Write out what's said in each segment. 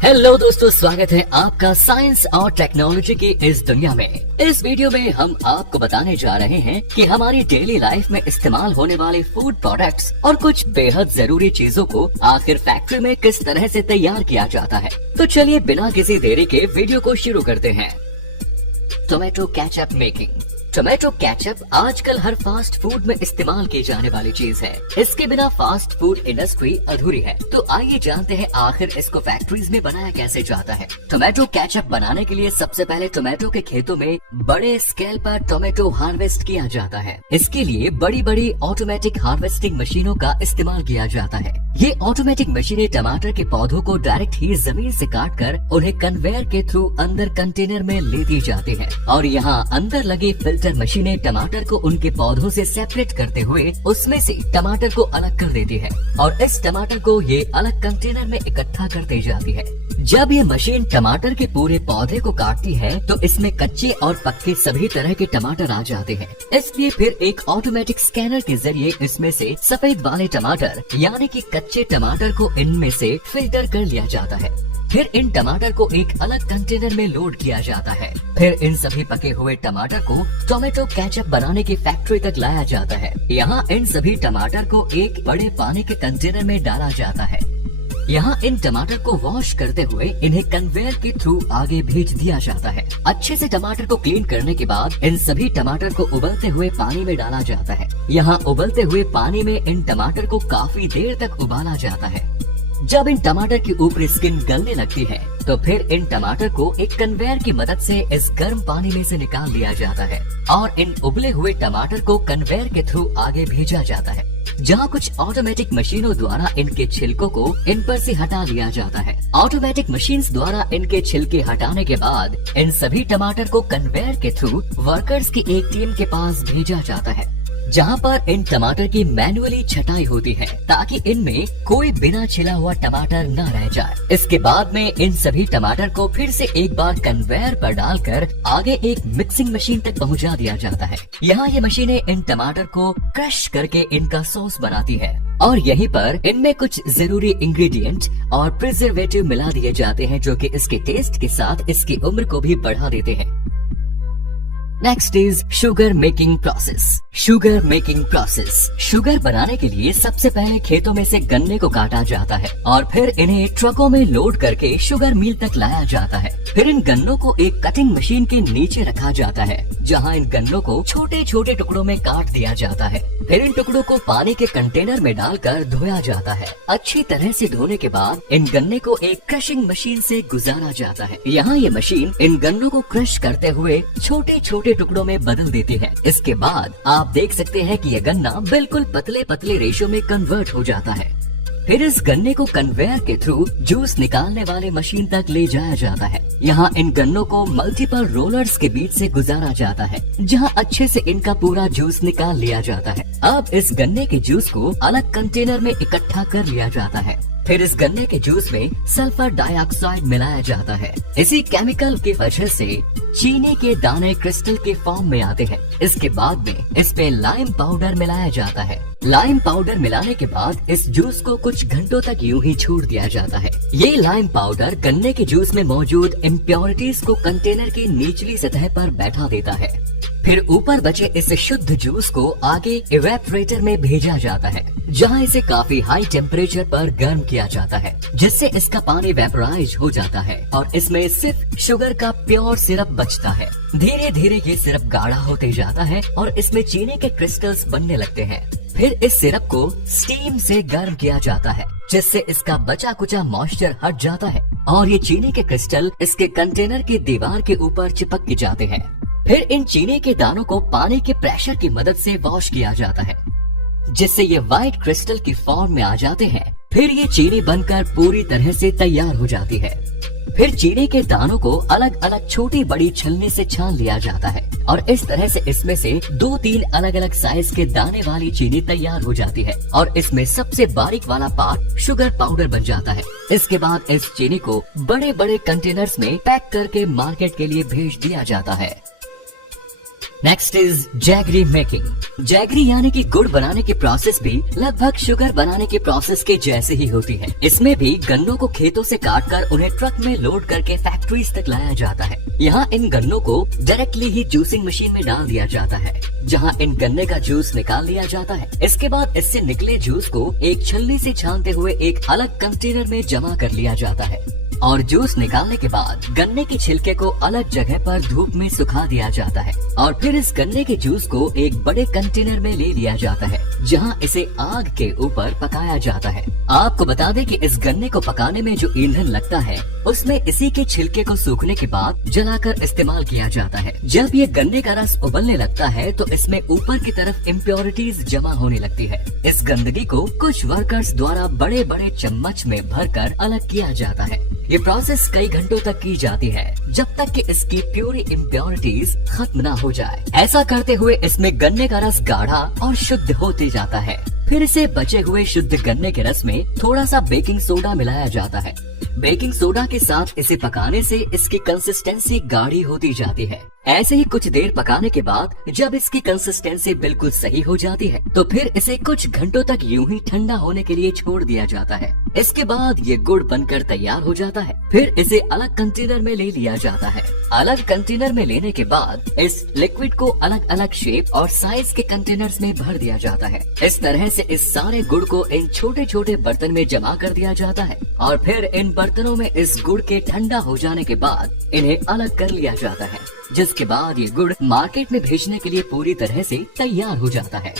Hello दोस्तों, स्वागत है आपका साइंस और टेक्नोलॉजी की इस दुनिया में। इस वीडियो में हम आपको बताने जा रहे हैं कि हमारी डेली लाइफ में इस्तेमाल होने वाले फूड प्रोडक्ट्स और कुछ बेहद जरूरी चीजों को आखिर फैक्ट्री में किस तरह से तैयार किया जाता है। तो चलिए बिना किसी देरी के वीडियो को शुरू करते हैं। Tomato ketchup making. Tomato ketchup आजकल हर फास्ट फूड में इस्तेमाल की जाने वाली चीज है। इसके बिना फास्ट फूड इंडस्ट्री अधूरी है। तो आइए जानते हैं आखिर इसको फैक्ट्रीज में बनाया कैसे जाता है। टोमेटो केचप बनाने के लिए सबसे पहले टोमेटो के खेतों में बड़े स्केल पर टोमेटो हार्वेस्ट किया जाता है। इसके लिए बड़ी बड़ी ऑटोमेटिक हार्वेस्टिंग मशीनों का इस्तेमाल किया जाता है। ये ऑटोमेटिक मशीनें टमाटर के पौधों को डायरेक्ट ही जमीन से काट कर उन्हें कन्वेयर के थ्रू अंदर कंटेनर में ले दी जाती है और यहाँ अंदर लगे फिल्टर मशीनें टमाटर को उनके पौधों से सेपरेट करते हुए उसमें से टमाटर को अलग कर देती है और इस टमाटर को ये अलग कंटेनर में इकट्ठा करते जाती है। जब ये मशीन टमाटर के पूरे पौधे को काटती है तो इसमें कच्चे और पक्के सभी तरह के टमाटर आ जाते हैं। इसलिए फिर एक ऑटोमेटिक स्कैनर के जरिए इसमें से सफेद वाले टमाटर यानी कि कच्चे टमाटर को इनमें से फिल्टर कर लिया जाता है। फिर इन टमाटर को एक अलग कंटेनर में लोड किया जाता है। फिर इन सभी पके हुए टमाटर को टोमेटो केचप बनाने की फैक्ट्री तक लाया जाता है। यहाँ इन सभी टमाटर को एक बड़े पानी के कंटेनर में डाला जाता है। यहाँ इन टमाटर को वॉश करते हुए इन्हें कन्वेयर के थ्रू आगे भेज दिया जाता है। अच्छे से टमाटर को क्लीन करने के बाद इन सभी टमाटर को उबलते हुए पानी में डाला जाता है। यहाँ उबलते हुए पानी में इन टमाटर को काफी देर तक उबाला जाता है। जब इन टमाटर की ऊपरी स्किन गलने लगती है तो फिर इन टमाटर को एक कन्वेयर की मदद से इस गर्म पानी में से निकाल लिया जाता है और इन उबले हुए टमाटर को कन्वेयर के थ्रू आगे भेजा जाता है, जहाँ कुछ ऑटोमेटिक मशीनों द्वारा इनके छिलकों को इन पर से हटा लिया जाता है। ऑटोमेटिक मशीन्स द्वारा इनके छिलके हटाने के बाद इन सभी टमाटर को कन्वेयर के थ्रू वर्कर्स की एक टीम के पास भेजा जाता है, जहाँ पर इन टमाटर की मैन्युअली छटाई होती है ताकि इनमें कोई बिना छिला हुआ टमाटर न रह जाए। इसके बाद में इन सभी टमाटर को फिर से एक बार कन्वेयर पर डालकर आगे एक मिक्सिंग मशीन तक पहुँचा दिया जाता है। यहाँ ये मशीनें इन टमाटर को क्रश करके इनका सॉस बनाती है और यहीं पर इनमें कुछ जरूरी इंग्रेडिएंट और प्रिजर्वेटिव मिला दिए जाते हैं जो कि इसके टेस्ट के साथ इसकी उम्र को भी बढ़ा देते हैं। Next is sugar making process. Sugar making process. Sugar बनाने के लिए सबसे पहले खेतों में से गन्ने को काटा जाता है और फिर इन्हें ट्रकों में लोड करके शुगर मिल तक लाया जाता है। फिर इन गन्नों को एक कटिंग मशीन के नीचे रखा जाता है, जहां इन गन्नों को छोटे छोटे टुकड़ों में काट दिया जाता है। फिर इन टुकड़ों को पानी के कंटेनर में डालकर धोया जाता है। अच्छी तरह से धोने के बाद इन गन्ने को एक क्रशिंग मशीन से गुजारा जाता है। यहाँ ये मशीन इन गन्नों को क्रश करते हुए छोटे छोटे टुकड़ों में बदल देती है। इसके बाद आप देख सकते हैं कि यह गन्ना बिल्कुल पतले पतले रेशो में कन्वर्ट हो जाता है। फिर इस गन्ने को कन्वेयर के थ्रू जूस निकालने वाले मशीन तक ले जाया जाता है। यहाँ इन गन्नों को मल्टीपल रोलर्स के बीच से गुजारा जाता है, जहाँ अच्छे से इनका पूरा जूस निकाल लिया जाता है। अब इस गन्ने के जूस को अलग कंटेनर में इकट्ठा कर लिया जाता है। फिर इस गन्ने के जूस में सल्फर डाइऑक्साइड मिलाया जाता है। इसी केमिकल की वजह से चीनी के दाने क्रिस्टल के फॉर्म में आते हैं। इसके बाद में इस पे लाइम पाउडर मिलाया जाता है। लाइम पाउडर मिलाने के बाद इस जूस को कुछ घंटों तक यूं ही छोड़ दिया जाता है। ये लाइम पाउडर गन्ने के जूस में मौजूद इम्प्योरिटीज को कंटेनर की निचली सतह पर बैठा देता है। फिर ऊपर बचे इस शुद्ध जूस को आगे इवेपोरेटर में भेजा जाता है, जहां इसे काफी हाई टेम्परेचर पर गर्म किया जाता है, जिससे इसका पानी वेपोराइज हो जाता है और इसमें सिर्फ शुगर का प्योर सिरप बचता है। धीरे धीरे ये सिरप गाढ़ा होते जाता है और इसमें चीनी के क्रिस्टल्स बनने लगते हैं। फिर इस सिरप को स्टीम से गर्म किया जाता है, जिससे इसका बचा कुचा मॉइस्चर हट जाता है और ये चीनी के क्रिस्टल इसके कंटेनर की दीवार के ऊपर चिपक के जाते हैं। फिर इन चीनी के दानों को पानी के प्रेशर की मदद से वॉश किया जाता है, जिससे ये व्हाइट क्रिस्टल की फॉर्म में आ जाते हैं। फिर ये चीनी बनकर पूरी तरह से तैयार हो जाती है। फिर चीनी के दानों को अलग अलग छोटी बड़ी छलनी से छान लिया जाता है और इस तरह से इसमें से 2-3 अलग अलग साइज के दाने वाली चीनी तैयार हो जाती है और इसमें सबसे बारीक वाला पार्ट शुगर पाउडर बन जाता है। इसके बाद इस चीनी को बड़े बड़े कंटेनर्स में पैक करके मार्केट के लिए भेज दिया जाता है। Next is jaggery making. Jaggery यानी कि गुड़ बनाने की प्रोसेस भी लगभग शुगर बनाने की प्रोसेस के जैसे ही होती है। इसमें भी गन्नों को खेतों से काटकर उन्हें ट्रक में लोड करके फैक्ट्रीज तक लाया जाता है। यहाँ इन गन्नों को डायरेक्टली ही जूसिंग मशीन में डाल दिया जाता है, जहाँ इन गन्ने का जूस निकाल लिया जाता है। इसके बाद इससे निकले जूस को एक छलनी से छानते हुए एक अलग कंटेनर में जमा कर लिया जाता है और जूस निकालने के बाद गन्ने के छिलके को अलग जगह पर धूप में सुखा दिया जाता है और फिर इस गन्ने के जूस को एक बड़े कंटेनर में ले लिया जाता है, जहां इसे आग के ऊपर पकाया जाता है। आपको बता दें कि इस गन्ने को पकाने में जो ईंधन लगता है उसमें इसी के छिलके को सूखने के बाद जलाकर इस्तेमाल किया जाता है। जब ये गन्ने का रस उबलने लगता है तो इसमें ऊपर की तरफ इम्प्योरिटीज जमा होने लगती है। इस गंदगी को कुछ वर्कर्स द्वारा बड़े बड़े चम्मच में भरकर अलग किया जाता है। ये प्रोसेस कई घंटों तक की जाती है जब तक कि इसकी प्यूरी इम्प्योरिटीज खत्म ना हो जाए। ऐसा करते हुए इसमें गन्ने का रस गाढ़ा और शुद्ध होते जाता है। फिर इसे बचे हुए शुद्ध गन्ने के रस में थोड़ा सा बेकिंग सोडा मिलाया जाता है। बेकिंग सोडा के साथ इसे पकाने से इसकी कंसिस्टेंसी गाढ़ी होती जाती है। ऐसे ही कुछ देर पकाने के बाद जब इसकी कंसिस्टेंसी बिल्कुल सही हो जाती है तो फिर इसे कुछ घंटों तक यूं ही ठंडा होने के लिए छोड़ दिया जाता है। इसके बाद ये गुड़ बनकर तैयार हो जाता है। फिर इसे अलग कंटेनर में ले लिया जाता है। अलग कंटेनर में लेने के बाद इस लिक्विड को अलग अलग शेप और साइज के कंटेनर्स में भर दिया जाता है। इस तरह से इस सारे गुड़ को इन छोटे छोटे बर्तन में जमा कर दिया जाता है और फिर इन बर्तनों में इस गुड़ के ठंडा हो जाने के बाद इन्हें अलग कर लिया जाता है, जिसके बाद ये गुड़ मार्केट में भेजने के लिए पूरी तरह से तैयार हो जाता है।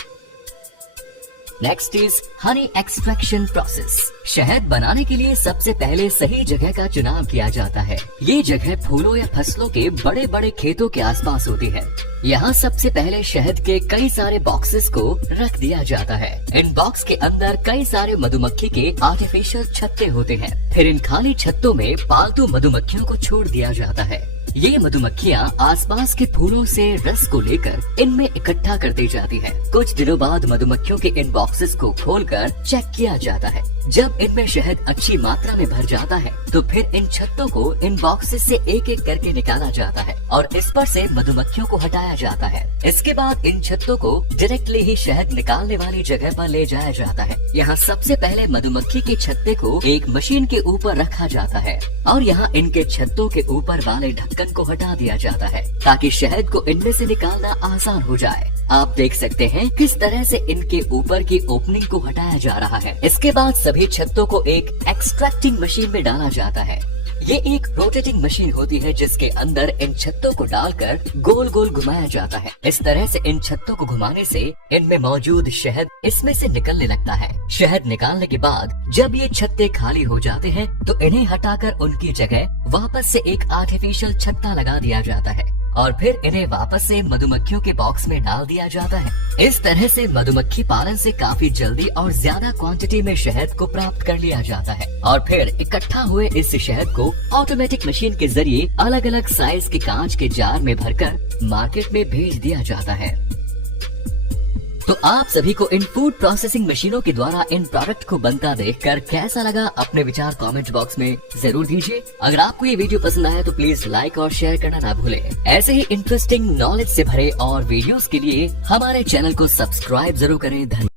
Next is Honey extraction process. शहद बनाने के लिए सबसे पहले सही जगह का चुनाव किया जाता है। ये जगह फूलों या फसलों के बड़े बड़े खेतों के आसपास होती है। यहाँ सबसे पहले शहद के कई सारे बॉक्सेस को रख दिया जाता है। इन बॉक्स के अंदर कई सारे मधुमक्खी के आर्टिफिशियल छत्ते होते हैं। फिर इन खाली छत्तों में पालतू मधुमक्खियों को छोड़ दिया जाता है। ये मधुमक्खियाँ आसपास के फूलों से रस को लेकर इनमें इकट्ठा करती जाती है। कुछ दिनों बाद मधुमक्खियों के इन बॉक्सेस को खोलकर चेक किया जाता है। जब इनमें शहद अच्छी मात्रा में भर जाता है तो फिर इन छत्तों को इन बॉक्सेस से एक एक करके निकाला जाता है और इस पर से मधुमक्खियों को हटाया जाता है। इसके बाद इन छत्तों को डायरेक्टली ही शहद निकालने वाली जगह पर ले जाया जाता है। यहाँ सबसे पहले मधुमक्खी के छत्ते को एक मशीन के ऊपर रखा जाता है और यहाँ इनके छत्तों के ऊपर वाले ढक्कन को हटा दिया जाता है ताकि शहद को इनमें से निकालना आसान हो जाए। आप देख सकते हैं किस तरह से इनके ऊपर की ओपनिंग को हटाया जा रहा है। इसके बाद सभी छत्तों को एक एक्सट्रैक्टिंग मशीन में डाला जाता है। ये एक रोटेटिंग मशीन होती है जिसके अंदर इन छत्तों को डालकर गोल गोल घुमाया जाता है। इस तरह से इन छत्तों को घुमाने से इनमें मौजूद शहद इसमें से निकलने लगता है। शहद निकालने के बाद जब ये छत्ते खाली हो जाते हैं तो इन्हें हटाकर उनकी जगह वापस से एक आर्टिफिशियल छत्ता लगा दिया जाता है और फिर इन्हें वापस से मधुमक्खियों के बॉक्स में डाल दिया जाता है। इस तरह से मधुमक्खी पालन से काफी जल्दी और ज्यादा क्वांटिटी में शहद को प्राप्त कर लिया जाता है और फिर इकट्ठा हुए इस शहद को ऑटोमेटिक मशीन के जरिए अलग अलग साइज के कांच के जार में भरकर मार्केट में भेज दिया जाता है। तो आप सभी को इन फूड प्रोसेसिंग मशीनों के द्वारा इन प्रोडक्ट को बनता देखकर कैसा लगा, अपने विचार कमेंट बॉक्स में जरूर दीजिए। अगर आपको ये वीडियो पसंद आया तो प्लीज लाइक और शेयर करना ना भूलें। ऐसे ही इंटरेस्टिंग नॉलेज से भरे और वीडियोस के लिए हमारे चैनल को सब्सक्राइब जरूर करें। धन्यवाद।